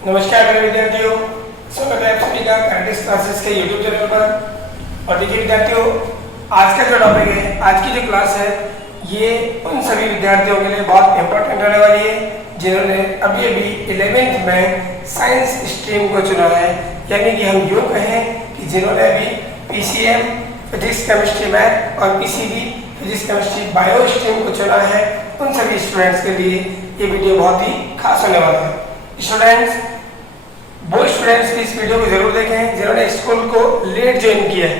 नमस्कार मेरे विद्यार्थियों, स्वागत है आप सभी का करंट क्लासेस के यूट्यूब चैनल पर। और देखिए विद्यार्थियों, आज का जो टॉपिक है, आज की जो क्लास है, ये उन सभी विद्यार्थियों के लिए बहुत इंपॉर्टेंट होने वाली है जिन्होंने अभी अभी 11th में साइंस स्ट्रीम को चुना है। यानी कि हम यूँ कहें कि जिन्होंने अभी PCM फिजिक्स केमिस्ट्री मैथ और PCB physics chemistry bio stream को चुना है, उन सभी स्टूडेंट्स के लिए ये वीडियो बहुत ही खास होने वाला है। स्टूडेंट्स, वो स्टूडेंट्स इस वीडियो को जरूर देखें जिन्होंने स्कूल को लेट ज्वाइन किया है।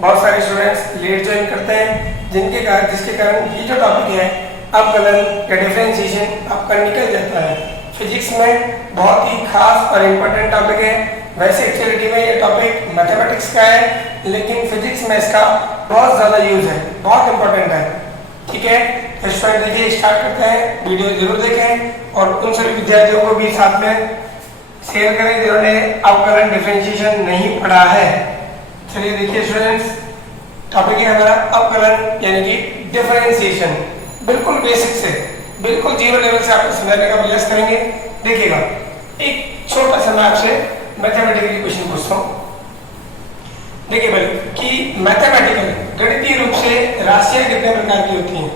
बहुत सारे स्टूडेंट्स लेट ज्वाइन करते हैं जिसके कारण ये जो टॉपिक है अवकलन या डिफरेंशिएशन आपका निकल जाता है। फिजिक्स में बहुत ही खास और इम्पोर्टेंट टॉपिक है। वैसे एक्चुअलिटी में ये टॉपिक मैथमेटिक्स का है, लेकिन फिजिक्स में इसका बहुत ज़्यादा यूज है, बहुत इंपॉर्टेंट है। ठीक है, तो स्टूडेंट देखिए स्टार्ट करते हैं, वीडियो जरूर देखें और उन सभी विद्यार्थियों को भी साथ में शेयर करें जिन्होंने अवकलन डिफरेंशिएशन नहीं पढ़ा है। चलिए देखिए स्टूडेंट्स, टॉपिक है हमारा अवकलन यानी कि डिफरेंशिएशन। बिल्कुल बेसिक से, बिल्कुल जीरो लेवल से आपको समझाने का प्रयास करेंगे। देखिएगा, एक छोटा सा मैं आपसे मैथमेटिकली क्वेश्चन पूछता हूँ। देखिए भाई कि मैथमेटिकल गणितीय रूप से राशियां कितने प्रकार की होती हैं?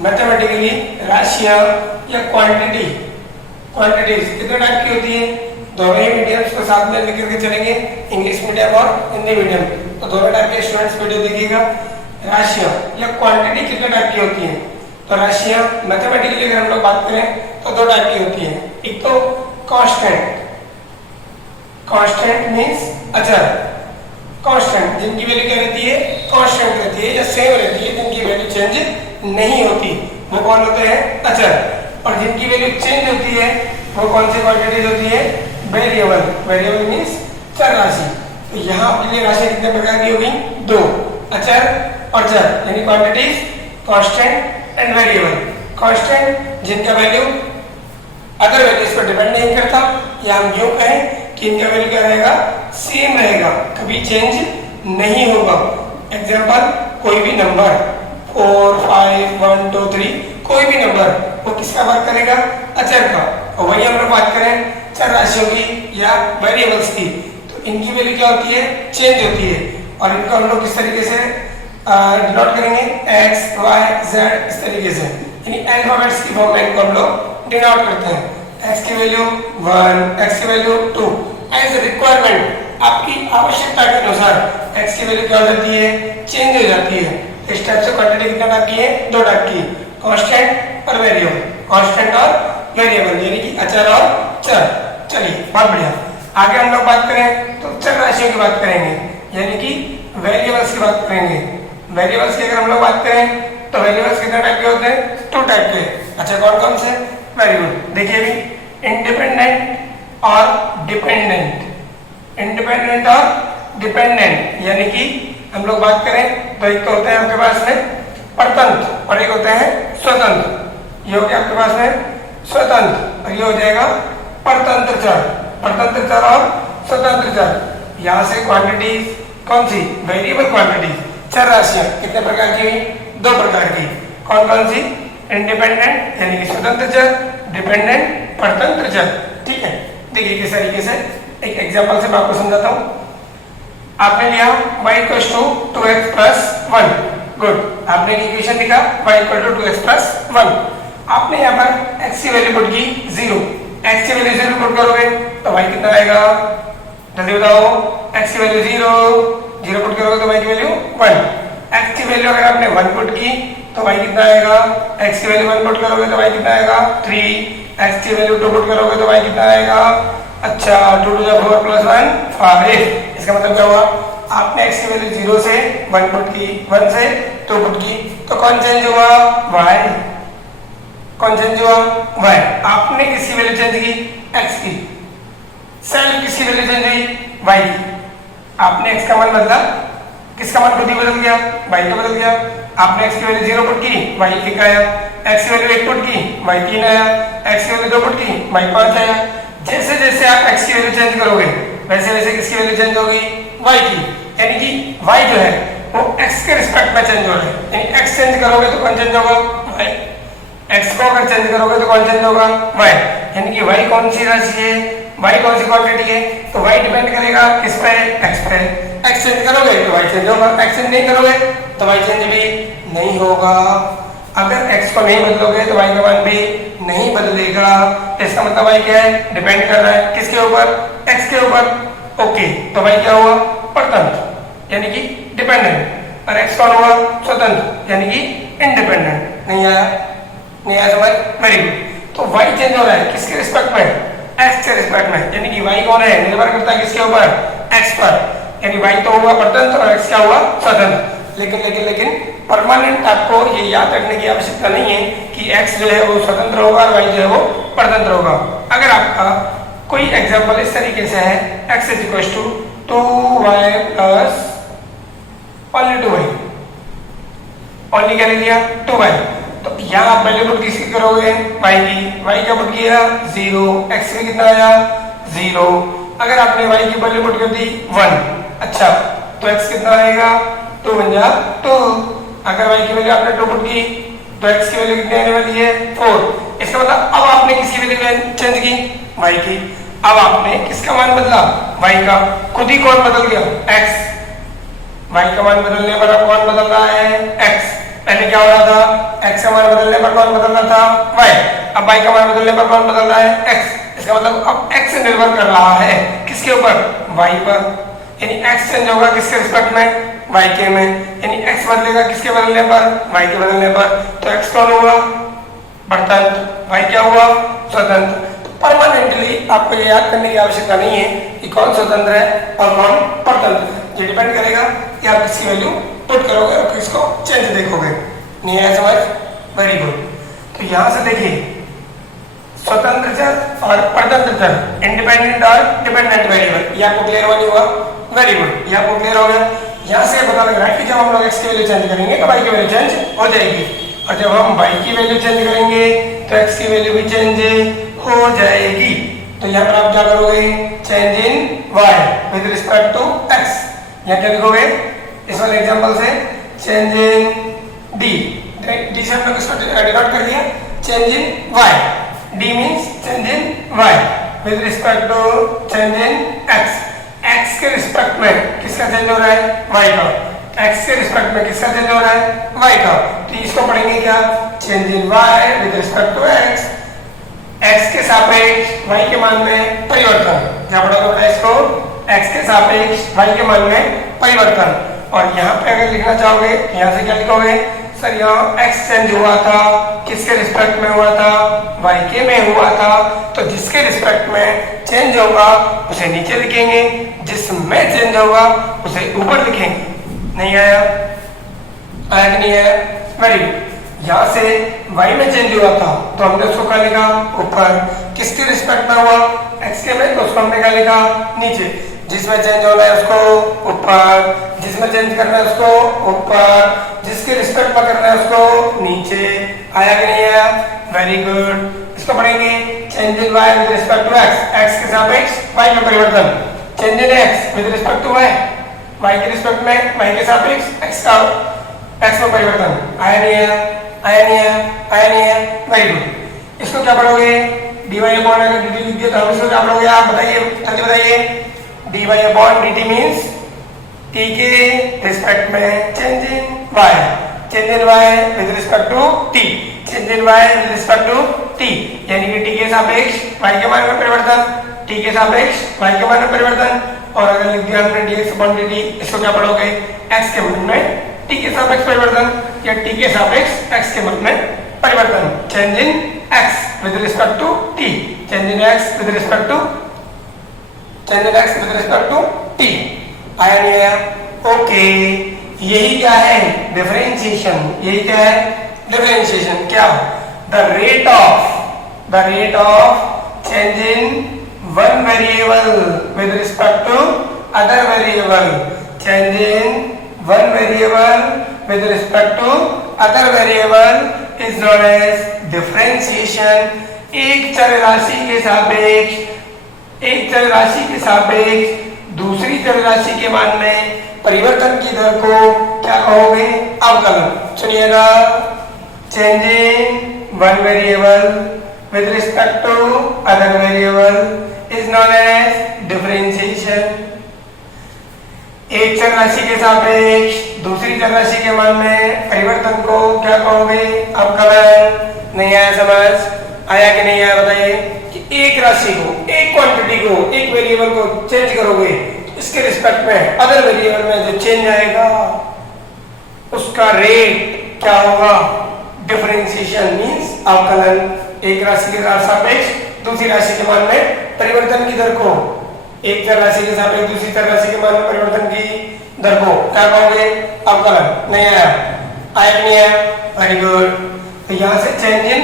मैथमेटिकली राशियां या क्वांटिटीज कितने टाइप की होती है? दोनों ही मीडियम्स को साथ में लेकर के चलेंगे, इंग्लिश मीडियम और हिंदी मीडियम। तो दोनों टाइप के स्टूडेंट्स वीडियो देखिएगा। राशियां या क्वांटिटी कितने टाइप की होती है? तो राशियां मैथमेटिकली अगर हम लोग बात करें तो दो टाइप की होती है। एक तो कांस्टेंट मींस अचर, कांस्टेंट जिनकी वैल्यू क्या रहती है? कांस्टेंट रहती है या सेम रहती है, जिनकी वैल्यू चेंज नहीं होती, वो कौन होते हैं? अचर। और जिनकी वैल्यू चेंज होती है वो कौन सी क्वांटिटीज होती है? वेरिएबल मींस चर राशि। तो यहाँ आपके लिए राशि कितने प्रकार की होगी? दो, अचर और चर, यानी quantities constant and variable. Constant जिनका वैल्यू अदर वैल्यूज पर डिपेंड नहीं करता, या हम यूँ कहें कि इनका वैल्यू क्या रहेगा? सेम रहेगा, कभी चेंज नहीं होगा। एग्जाम्पल, कोई भी नंबर 4, 5, 1, 2, 3, कोई भी नंबर, वो किसका वर्क करेगा? अचर का। और वही हम लोग बात करें चर राशियों की या वेरिएबल्स की, तो इनकी वैल्यू क्या होती है? चेंज होती है। और इनको हम लोग किस तरीके से डिनोट करेंगे? x, y, z, इस तरीके से, यानी अल्फाबेट्स की फॉर्म में इनको हम लोग डिनोट करते हैं। x की वैल्यू 1, x की वैल्यू 2, एज रिक्वायरमेंट, आपकी आवश्यकता के अनुसार x की वैल्यू क्या हो जाती है? चेंज हो जाती है। इस टाइप से क्वांटिटी कितना टाइप की है? दो टाइप की, कांस्टेंट और वेरिएबल। कांस्टेंट और वेरिएबल यानी कि अचर और चर। चलिए बहुत बढ़िया, आगे हम लोग बात करें तो चर राशियों की बात करेंगे, यानी कि वेरिएबल्स की बात करेंगे। वेरिएबल्स की अगर हम लोग बात करें तो वेरिएबल्स कितने टाइप के होते हैं? दो टाइप के। अच्छा, कौन कौन से? Very good. देखिए अभी इंडिपेंडेंट और डिपेंडेंट। इंडिपेंडेंट और डिपेंडेंट यानी कि हम लोग बात करें तो एक तो होते हैं आपके पास में परतंत्र और एक होते हैं स्वतंत्र। ये हो गया आपके पास में स्वतंत्र और ये हो जाएगा परतंत्र चर। परतंत्र चर और स्वतंत्र चर। यहाँ से क्वांटिटीज कौन सी? वेरिएबल क्वांटिटीज, चर राशियां कितने प्रकार की हुई? दो प्रकार की। कौन कौन सी? इंडिपेंडेंट यानी कि स्वतंत्र चर, डिपेंडेंट परतंत्र चर। ठीक है, देखिए किस तरीके से एक एग्जांपल से मैं आपको समझाता हूँ। आपने लिया y = 2x + 1। गुड, आपने इक्वेशन लिखा y = 2x + 1। आपने यहाँ पर x की वैल्यू पुट की 0। x की वैल्यू 0 पुट करोगे तो y कितना आएगा? जल्दी बताओ। x की वैल्यू 0 पुट करोगे तो y की वैल्यू 1। x की वैल्यू अगर आपने 1 पुट की तो y कितना आएगा? x की वैल्यू 1 पुट करोगे तो y कितना आएगा? 3। x की वैल्यू 2 पुट करोगे तो y कितना आएगा? अच्छा, 2 to the 4 + 1 5। इसका मतलब क्या हुआ? आपने x की वैल्यू 0 से 1 पुट की, 1 से 2 पुट की, तो कौन चेंज हुआ? y। कौन चेंज हुआ? y। आपने किसकी वैल्यू चेंज की? x की। सेल्फ किसकी वैल्यू चेंज हुई? y की। आपने x का मान बदला, किसका मान खुद ही बदल गया? y का बदल गया। आपने x की वैल्यू 0 पुट की, y 1 आया। x की वैल्यू 1 पुट की, y 3 आया। x की वैल्यू 2 पुट की, y 5 आया। जैसे जैसे आप x की वैल्यू चेंज करोगे वैसे वैसे किसकी वैल्यू चेंज होगी? y की। यानी कि y जो है वो x के रिस्पेक्ट में चेंज हो रहा है, यानी x चेंज करोगे तो कौन चेंज होगा? y। x को अगर चेंज करोगे तो कौन चेंज होगा? y। यानी कि y कौन सी राशि है? y कौन सी क्वांटिटी है, तो y डिपेंड करेगा किस पे, x पे। x चेंज करोगे तो y चेंज होगा, x चेंज नहीं करोगे तो y चेंज भी नहीं होगा। अगर x को नहीं बदलोगे तो y का मान भी नहीं बदलेगा। इसका मतलब y क्या है, डिपेंड कर रहा है किसके ऊपर, x के ऊपर। ओके, तो y क्या हुआ, परतंत्र यानी कि डिपेंडेंट, और x कौन हुआ, स्वतंत्र यानी कि इंडिपेंडेंट। नहीं आया, नहीं आया समझ, वेरी गुड। तो y चेंज हो रहा है किसके रिस्पेक्ट में, x के रिस्पेक्ट में, यानी कि y कौन है, निर्भर करता है किसके ऊपर, x पर। यानी y तो हुआ परतंत्र और x क्या हुआ, स्वतंत्र। लेकिन परमानेंट आपको ये याद रखने की आवश्यकता नहीं है कि x जो है वो स्वतंत्र होगा और y जो है वो परतंत्र होगा। अगर आपका कोई एग्जांपल इस तरीके से है, x is equal to 2y plus only 2y, only क्या ले लिया, 2y। तो यहाँ आप वैल्यू पुट किसकी करोगे, y की, y का पुट किया 0, x में कितना आया 0। अगर आपने y की वैल्यू पुट कर दी 1, अच्छा तो x कितना आएगा, 2 बन जा 2। अगर y की वैल्यू आपने 2 पुट की तो x की वैल्यू कितनी आने वाली है, 4। इसका मतलब अब आपने किसकी वैल्यू चेंज की, y की। अब आपने किसका मान बदला, y का। खुद ही कौन बदल गया, x। y का मान बदलने पर अब कौन बदल रहा है, x। पहले क्या हो रहा था, x का मान बदलने पर कौन बदल रहा था, y। अब y का मान बदलने पर कौन बदल रहा है, x। इसका मतलब अब x निर्भर कर रहा है किसके ऊपर, y पर। यानी x चेंज होगा किसके रिस्पेक्ट में, y के में। यानी x बदलेगा किसके बदलने पर, y के बदलने पर। तो x कौन हुआ, परतंत्र, y क्या हुआ, स्वतंत्र। परमानेंटली आपको ये याद करने की आवश्यकता नहीं है कि कौन स्वतंत्र है और कौन परतंत्र है। ये डिपेंड करेगा कि आप किसकी वैल्यू पुट करोगे और किसको चेंज देखोगे। नहीं आया समझ, वेरी गुड। तो यहाँ से देखिए, स्वतंत्र चर और परतंत्र चर, इंडिपेंडेंट और डिपेंडेंट वेरिएबल, ये आपको क्लियर नहीं हुआ, वेरी गुड, ये आपको क्लियर हो गया। यहाँ से पता लग रहा है कि जब हम लोग x की वैल्यू चेंज करेंगे तो y की वैल्यू चेंज हो जाएगी, और जब हम y की वैल्यू चेंज करेंगे तो x की वैल्यू भी चेंज हो जाएगी। तो यहाँ पर आप क्या करोगे, change in y with respect to x। यहाँ क्या लिखोगे, इस वाले एग्जांपल से चेंज इन d, d से हमने किसको डिनोट कर दिया, change in y। d means change in y with respect to change in x। x के रिस्पेक्ट में किसका चेंज हो रहा है, y का। x के रिस्पेक्ट में किसका चेंज हो रहा है, y का। तो इसको पढ़ेंगे क्या, change in y with respect to x। x के सापेक्ष y के मान में परिवर्तन, क्या पढ़ा होता है इसको, x के सापेक्ष y के मान में परिवर्तन। और यहाँ पे अगर लिखना चाहोगे, यहाँ से क्या लिखोगे, सर यहाँ x चेंज हुआ था, किसके रिस्पेक्ट में हुआ था, y के में हुआ था। तो जिसके रिस्पेक्ट में चेंज होगा उसे नीचे लिखेंगे, जिसमें चेंज होगा उसे ऊपर लिखेंगे। नहीं आया, आया कि नहीं आया, वेरी गुड। यहाँ से y में चेंज हुआ था तो हमने उसको क्या लिखा, ऊपर। किसके रिस्पेक्ट में हुआ, x के में, तो उसको हमने क्या लिखा, नीचे। जिसमें चेंज होना है उसको ऊपर, जिसमें चेंज करना है उसको ऊपर, जिसके रिस्पेक्ट में करना है उसको नीचे। आया कि नहीं आया, वेरी गुड। इसको पढ़ेंगे, change in y with respect to x, x के सापेक्ष y में परिवर्तन। Change in x with respect to y, y के रिस्पेक्ट में y के सापेक्ष x का x में परिवर्तन। आया नहीं आया, आया नहीं आया, आया नहीं आया, वेरी गुड। इसको क्या पढ़ोगे, dy अपॉन, अगर dt लिख दिया तो हम इसको क्या पढ़ोगे, आप बताइए, जल्दी बताइए। dy upon dt means t के रिस्पेक्ट में change in y, change in y with respect to t, change in y with respect to t। यानी कि t के सापेक्ष y के मान में परिवर्तन, t के सापेक्ष y के मान में परिवर्तन। और अगर लिख दिया हमने dx अपॉन dt, इसको क्या पढ़ोगे, x के मान में t के सापेक्ष परिवर्तन, या t के सापेक्ष x के मान में परिवर्तन। Change in x with respect to t, change in x with respect to, change in x with respect to t। आया नहीं आया, ओके। यही क्या है, डिफरेंशिएशन। यही क्या है, डिफरेंशिएशन। क्या, the rate of change in one variable with respect to other variable, change in one variable with respect to other variable is known as differentiation. एक चर राशि के सापेक्ष, एक चर राशि के सापेक्ष दूसरी चर राशि के मान में परिवर्तन की दर को क्या कहोगे, अवकलन। सुनिएगा, change in one variable with respect to other variable is known as differentiation. एक चर राशि के सापेक्ष दूसरी चर राशि के मान में परिवर्तन को क्या कहोगे? अवकलन। नहीं आया समझ? आया कि नहीं आया बताइए? कि एक राशि को, एक क्वांटिटी को, एक वेरिएबल को चेंज करोगे तो इसके रिस्पेक्ट में अदर वेरिएबल में जो चेंज आएगा उसका रेट क्या होगा? डिफरेंशिएशन मींस अवकलन। एक राशि के सापेक्ष दूसरी राशि के मान में परिवर्तन की दर को, एक चर राशि के सापेक्ष दूसरी चर राशि के मान में परिवर्तन की दर को क्या कहोगे? अवकलन। नहीं आया? आया कि नहीं आया? Very good. तो यहां से change in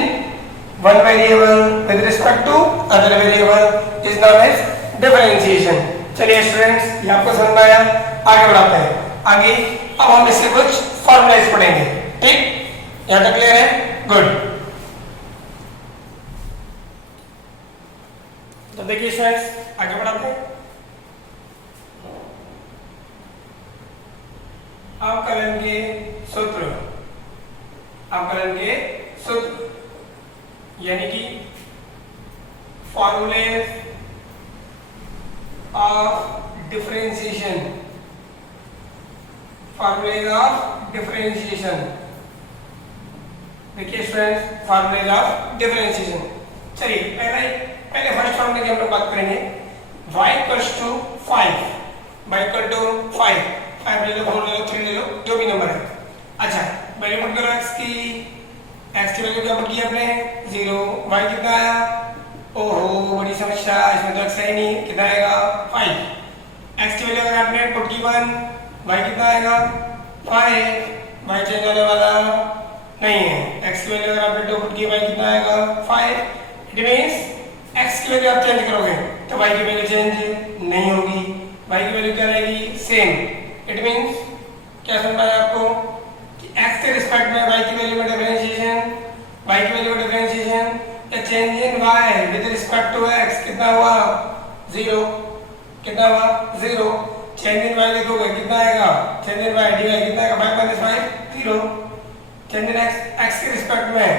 one variable with respect to other variable is known as differentiation. चलिए स्टूडेंट्स, ये आपको समझ में आया? आगे बढ़ाते हैं। आगे अब हम इससे कुछ फॉर्मूलाज पढ़ेंगे। ठीक, यहां तक क्लियर है? गुड। तो देखिए स्टूडेंट्स, आगे बढ़ाते हैं। अवकलन के सूत्र, अवकलन के सूत्र यानी कि formulas of differentiation, formulas of differentiation. देखिए स्टूडेंट्स, फॉर्मूलेज ऑफ डिफरेंशिएशन। चलिए पहले फर्स्ट फॉर्मूले की हम लोग बात करेंगे। y equals to 5, y equal to 5, 5 ले लो, 4 ले लो, 3 ले लो, जो भी नंबर है। अच्छा, वैल्यू पुट करो x की वैल्यू क्या पुट की आपने? 0। y कितना आया? ओहो बड़ी समस्या, इसमें तो x है ही नहीं, कितना आएगा? 5। x की वैल्यू अगर आपने पुट की 1, y कितना आएगा? 5। y चेंज होने वाला नहीं है। x की वैल्यू अगर आपने 2 पुट की, y कितना आएगा? 5। इट मींस x की वैल्यू आप चेंज करोगे तो y की वैल्यू चेंज नहीं होगी, y की वैल्यू क्या रहेगी? सेम। इट मींस क्या समझ आया आपको कि x के रिस्पेक्ट में y की वैल्यू में डिफरेंशिएशन, y की वैल्यू में डिफरेंशिएशन या change in y with respect to x कितना हुआ? 0। कितना हुआ? 0। चेंज इन y देखोगे कितना आएगा? चेंज इन y dy कितना आएगा? 5 - 5 0। चेंज इन x के रिस्पेक्ट में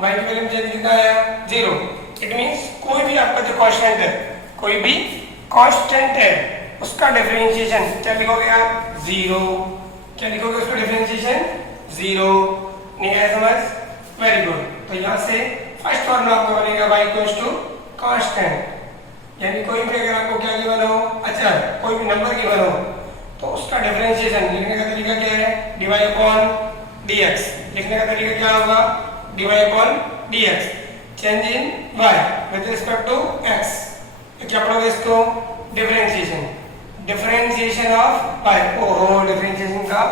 y की वैल्यू में चेंज कितना आया? 0। इट मींस कोई भी आपका जो कांस्टेंट है, कोई भी कांस्टेंट है, उसका डिफरेंशिएशन क्या लिखोगे आप? 0। क्या लिखोगे उसका डिफरेंशिएशन? 0। नहीं आया समझ? Very good. तो यहां से फर्स्ट फॉर्मूला आपका बनेगा y इक्वल्स टू कांस्टेंट, यानी कोई भी अगर आपको क्या गिवन हो, अच्छा कोई भी नंबर गिवन हो तो उसका डिफरेंशिएशन लिखने का तरीका क्या है? dy upon dx। लिखने का तरीका क्या होगा? dy upon dx। Change in y with respect to x, तो क्या पढ़ोगे इसको? Differentiation, differentiation of y। ओहो डिफरेंशिएशन का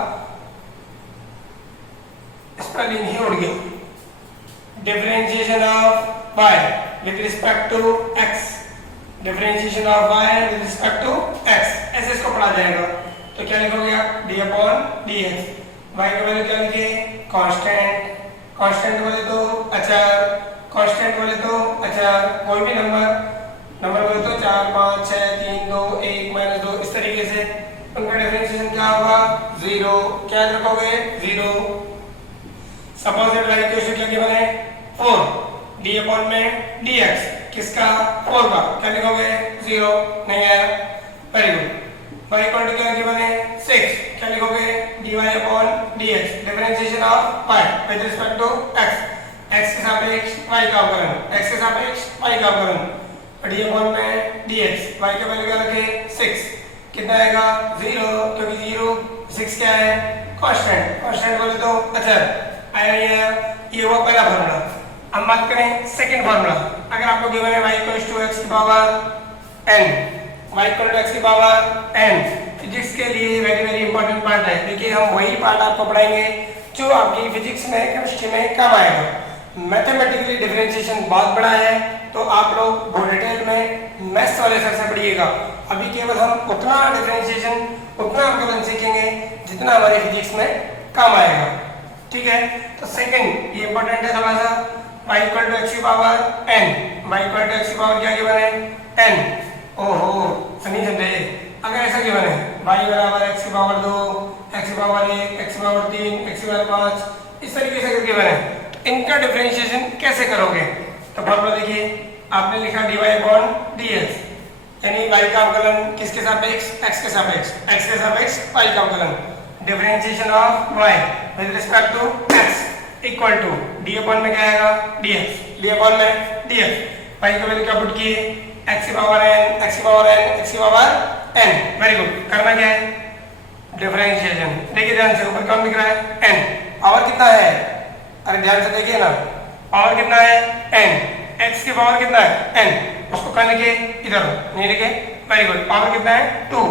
स्पेलिंग ही उड़ गया। Differentiation of y with respect to x, differentiation of y with respect to x, ऐसे इसको पढ़ा जाएगा। तो क्या लिखोगे आप? d upon dx। y की वैल्यू क्या लिखे? कांस्टेंट। कांस्टेंट बोले तो अचर, कांस्टेंट बोले तो अचर, कोई भी नंबर बोले तो 4 5 6 3 2 1 -2, इस तरीके से उनका डिफरेंशिएशन क्या होगा? 0। क्या रखोगे? 0। Suppose that y equal to क्या गिवन है? 4। d अपॉन में dx किसका? 4 का, क्या लिखोगे? 0। नहीं आया? Very good. y equal to क्या गिवन है? 6, क्या लिखोगे? dy upon dx, differentiation of y with respect to x, x के सापेक्ष y का अवकलन, x के सापेक्ष y का अवकलन, d अपॉन में dx, y का वैल्यू क्या रखे? 6। कितना आएगा? 0, क्योंकि 0 6 क्या है? कांस्टेंट। कांस्टेंट बोले तो अचर। आया नहीं आया? ये हुआ पहला फॉर्मूला। अब बात करें सेकंड फॉर्मूला। अगर आपको गिवन है y इक्वल्स टू x की power n, y equal to x की पावर n, फिजिक्स के लिए वेरी वेरी इंपॉर्टेंट पार्ट है। देखिए हम वही पार्ट आपको पढ़ाएंगे जो आपकी फिजिक्स में, केमिस्ट्री में काम आएगा। मैथमेटिकली डिफरेंशिएशन बहुत बड़ा है, तो आप लोग बहुत डिटेल में मैथ्स वाले सर से पढ़िएगा। अभी केवल हम उतना डिफरेंशिएशन, उतना अवकलन सीखेंगे जितना हमारे फिजिक्स में काम आएगा। ठीक है, तो सेकंड ये इंपॉर्टेंट है थोड़ा सा। y इक्वल टू x की power n, y equal to x की पावर क्या गिवन है? n। ओहो नहीं समझे? अगर ऐसा गिवन है y बराबर x की पावर 2, x की पावर 1, x की पावर 3, x की पावर 5, इस तरीके से गिवन है, इनका डिफरेंशिएशन कैसे करोगे? तो फॉर्मूला देखिए, आपने लिखा dy अपॉन dx, यानी y का अवकलन किसके सापेक्ष, x के सापेक्ष, x के सापेक्ष y का अवकलन, differentiation of y with respect to x equal to d upon में क्या आएगा dx, d अपॉन में dx, y का वैल्यू क्या पुट किए x की पावर n, x की पावर n, x की पावर n। Very good. करना क्या है डिफरेंशिएशन। देखिए ध्यान से, ऊपर कौन दिख रहा है n, पावर कितना है, अरे ध्यान से देखिए ना, पावर कितना है n, x की पावर कितना है n, उसको कहाँ लिखे इधर नहीं लिखे, वेरी गुड। पावर कितना है 2,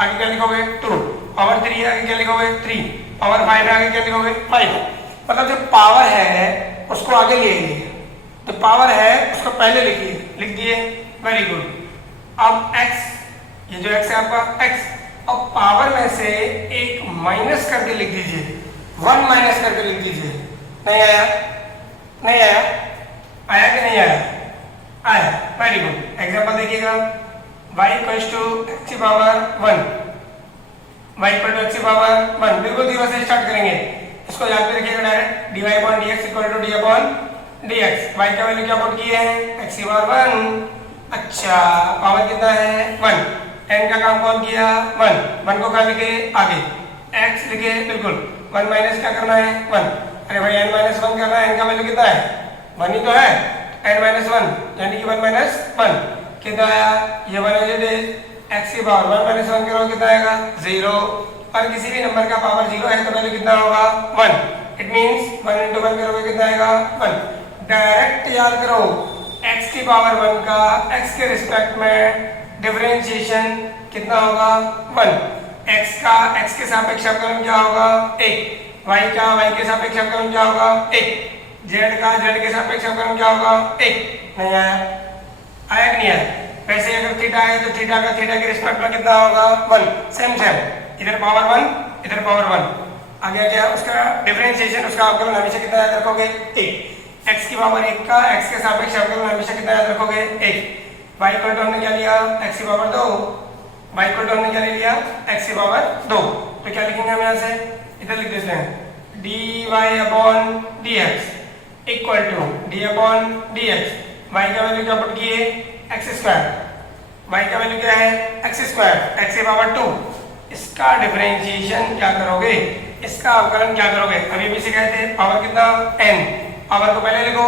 आगे क्या लिखोगे 2, पावर 3 आगे क्या लिखोगे 3, पावर 5 आगे क्या लिखोगे 5। मतलब जो पावर है उसको आगे ले लिए, जो पावर है उसको पहले लिखिए, लिख दिए, वेरी गुड। अब x, ये जो x है आपका x, अब पावर में से एक माइनस करके लिख दीजिए, 1 माइनस करके लिख दीजिए। नहीं आया, नहीं आया, आया कि नहीं आया, आया, वेरी गुड। एग्जांपल देखिएगा, y इक्वल्स टू x की power 1, y equal to x की पावर 1, बिल्कुल 0 से स्टार्ट करेंगे, इसको याद में रखिएगा direct, dy upon dx equal to d upon dx, y का वैल्यू क्या पुट किए हैं x की पावर 1, अच्छा पावर कितना है 1, n का काम कौन किया 1 को कहाँ लिखे आगे, x लिखे, बिल्कुल 1 माइनस क्या करना है 1, अरे भाई n माइनस 1 करना है, n का वैल्यू कितना है 1 ही तो है, n माइनस 1 यानी कि 1 माइनस 1 कितना आया, ये 1 है, x की पावर 1 माइनस 1 करो कितना आएगा 0, और किसी भी नंबर का पावर 0 है तो वैल्यू कितना होगा 1, इट मींस 1 into 1 करोगे कितना आएगा 1। डायरेक्ट याद करो, x की पावर 1 का x के रिस्पेक्ट में डिफरेंशिएशन कितना होगा 1, x का x के सापेक्ष अवकलन क्या होगा 1, y का y के सापेक्ष अवकलन क्या होगा 1, z का z के सापेक्ष अवकलन क्या होगा 1। नहीं आया, आया कि नहीं आया। वैसे अगर थीटा है तो थीटा का थीटा के रिस्पेक्ट में कितना होगा 1, सेम सेम, इधर पावर 1 इधर पावर 1, आगे क्या उसका डिफरेंशिएशन, उसका अवकलन हमेशा कितना याद रखोगे 1, x की पावर 1 का x के सापेक्ष अवकलन हमेशा कितना याद रखोगे 1, y इक्वल टू हमने क्या लिया x की पावर 2, y इक्वल टू हमने क्या ले लिया x की पावर 2, तो क्या लिखेंगे हम यहाँ से, इधर लिख देते हैं dy upon dx equal to d upon dx, y का वैल्यू क्या पुट किए x स्क्वायर, y का वैल्यू क्या है x स्क्वायर, x की पावर 2, इसका डिफरेंशिएशन क्या करोगे, इसका अवकलन क्या करोगे, अभी भी सिखाए थे, पावर कितना n, पावर को पहले लिखो,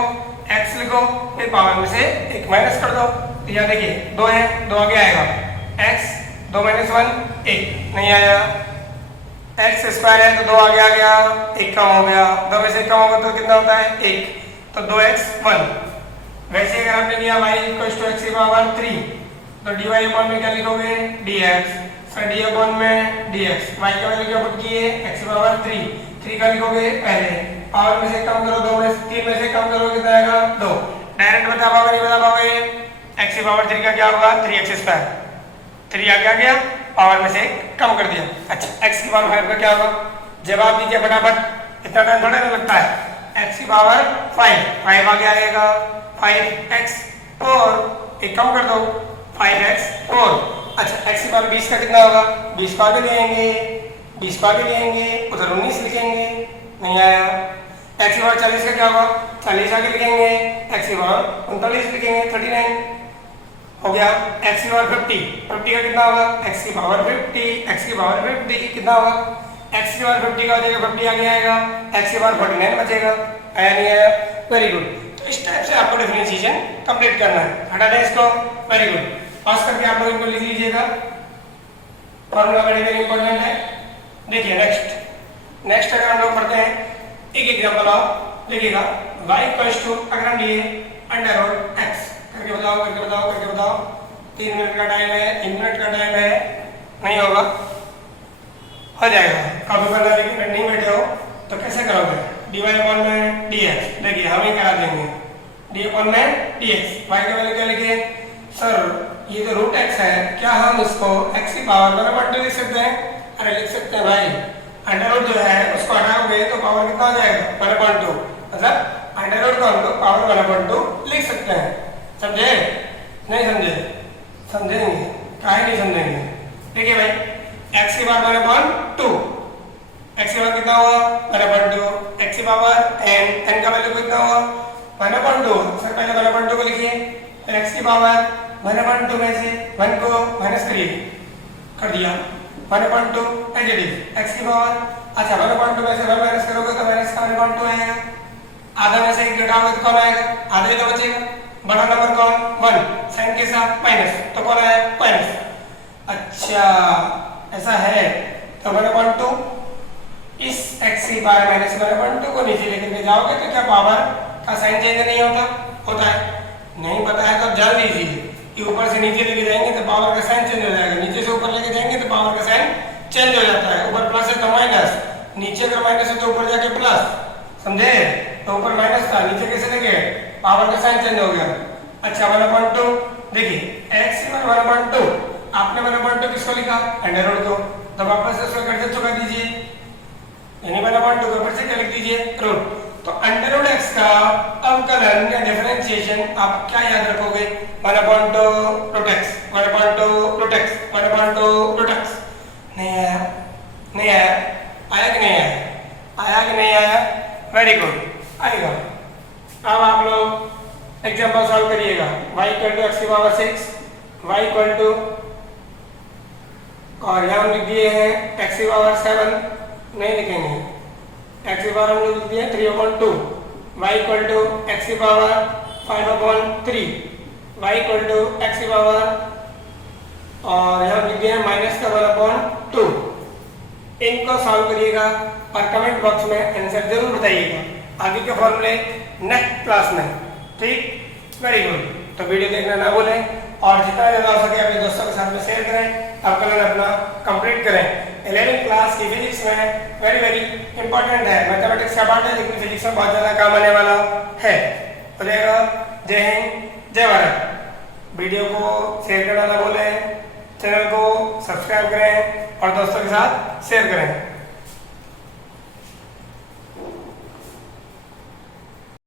x लिखो, फिर पावर में से एक माइनस कर दो, तो यहाँ देखिए 2 है, 2 आगे आएगा, x 2 माइनस 1 1, नहीं आया, x स्क्वायर है तो 2 आगे आ गया, 1 कम हो गया, 2 में से 1 कम होगा तो कितना होता है 1, तो 2x 1। वैसे अगर आपने लिया y इक्वल्स टू x की पावर 3, तो dy अपॉन में क्या लिखोगे dx, फिर d अपॉन में dx, y का वैल्यू क्या पुट किए x की पावर 3 का लिखोगे पहले, पावर में से कम करो, 2 में से 3 में से कम करो कितना आएगा 2, डायरेक्ट बता पाओगे नहीं बता पाओगे, x की पावर 3 का क्या होगा 3x स्क्वायर, 3 आगे आ गया, पावर में से कम कर दिया, अच्छा x की पावर 5 का क्या होगा, जवाब दीजिए फटाफट, इतना टाइम थोड़ा ना लगता है, x की पावर 5 आगे आएगा, 5x 4 एक कम कर दो 5x 4, अच्छा x की पावर 20 का कितना होगा, 20 को आगे ले आएंगे, 20 को आगे ले आएंगे, उधर 19 लिखेंगे, नहीं आया, x की पावर 40 का क्या होगा, 40 आगे लिखेंगे, x की पावर 39 लिखेंगे, 39 हो गया, x की पावर 50 का कितना होगा, x की पावर 50 कितना होगा, x की पावर 50 का हो जाएगा, 50 आगे आएगा, x की पावर 49 बचेगा, आया नहीं आया, वेरी गुड। तो इस टाइप से आपको डिफरेंशिएशन कंप्लीट करना है, हटा दें इसको, वेरी गुड, पास करके आप लोग इनको लिख लीजिएगा, फॉर्मूला वेरी इंपॉर्टेंट है। देखिए नेक्स्ट अगर हम लोग पढ़ते हैं, एक एग्जांपल आप लिखिएगा, y इक्वल्स टू, अगर हम लिए अंडर रूट x, करके बताओ, 3 मिनट का टाइम है, 3 मिनट का टाइम है, नहीं होगा, हो जाएगा, कॉपी करना, लेकिन नहीं बैठे हो तो कैसे करोगे, dy अपॉन में dx, देखिए हम ही करा देंगे, d अपॉन में dx, y का वैल्यू क्या लिखे, सर ये जो रूट x है, क्या हम इसको x की पावर 1/2 लिख सकते हैं, अरे लिख सकते हैं भाई, अंडर रूट जो है उसको हटाओगे तो पावर कितना हो जाएगा 1/2, मतलब अंडर रूट को हम लोग पावर 1/2 लिख सकते हैं, समझे नहीं समझे, समझेंगे काहे नहीं समझेंगे, देखिए भाई x की पावर 1/2, x की पावर कितना हुआ 1/2, x की पावर n का वैल्यू कितना हुआ 1/2, सर पहले 1/2 को लिखिए, फिर x की पावर 1/2 में से 1 को माइनस करिए, कर दिया 1/2 एज इट इज x की पावर। अच्छा 1/2 में से 1 माइनस करोगे तो माइनस का 1/2 आएगा, आधा में से 1 घटाओगे तो कौन आएगा, आधा ही तो बचेगा, बड़ा नंबर कौन 1, साइन के साथ माइनस तो कौन आएगा माइनस। अच्छा ऐसा है तो 1/2 इस x की पावर माइनस 1/2 को नीचे लेकर के जाओगे तो क्या पावर का साइन चेंज नहीं होता, होता है, नहीं पता है तो जान लीजिए कि ऊपर से नीचे लेके जाएंगे तो पावर का साइन चेंज हो जाएगा, नीचे से ऊपर लेके जाएंगे तो पावर का साइन चेंज हो जाता है, ऊपर प्लस है तो माइनस, नीचे अगर माइनस है तो ऊपर जाके प्लस, समझे, तो ऊपर माइनस था नीचे कैसे लेके पावर का साइन चेंज हो गया। अच्छा 1/2 देखिए x 1/2 आपने 1/2 किसको लिखा अंडर रूट को, तो वापस से उसको कर चुका दीजिए, यानी 1/2 को फिर से क्या लिख दीजिए रूट। तो अंडर रूट x का अवकलन या डिफरेंशिएशन आप क्या याद रखोगे 1/2 root x, 1/2 root x, 1/2 root x। नहीं आया, नहीं आया, आया कि नहीं आया, आया कि नहीं आया, वेरी गुड आएगा। अब आप लोग एग्जांपल सॉल्व करिएगा, y = x की पावर 6, y = और यहाँ हम लिख दिए हैं x की पावर 7, नहीं लिखेंगे, x की पावर हम लोग लिख दिए 3/2, y = x की पावर 5/3, y = x की पावर और यहाँ लिख दिए हैं माइनस का 1/2। इनको सॉल्व करिएगा और कमेंट बॉक्स में आंसर जरूर बताइएगा, आगे के फॉर्मूले नेक्स्ट क्लास में, ठीक, वेरी गुड। तो वीडियो देखना ना भूलें और जितना ज़्यादा हो सके अपने दोस्तों के साथ में शेयर करें, अवकलन अपना कंप्लीट करें। 11th क्लास की फिजिक्स में वेरी इंपॉर्टेंट है, मैथमेटिक्स का पार्ट है लेकिन फिजिक्स में बहुत ज़्यादा काम आने वाला है। हो जाएगा, जय हिंद जय भारत। वीडियो को शेयर करना ना भूलें, चैनल को सब्सक्राइब करें और दोस्तों के साथ शेयर करें।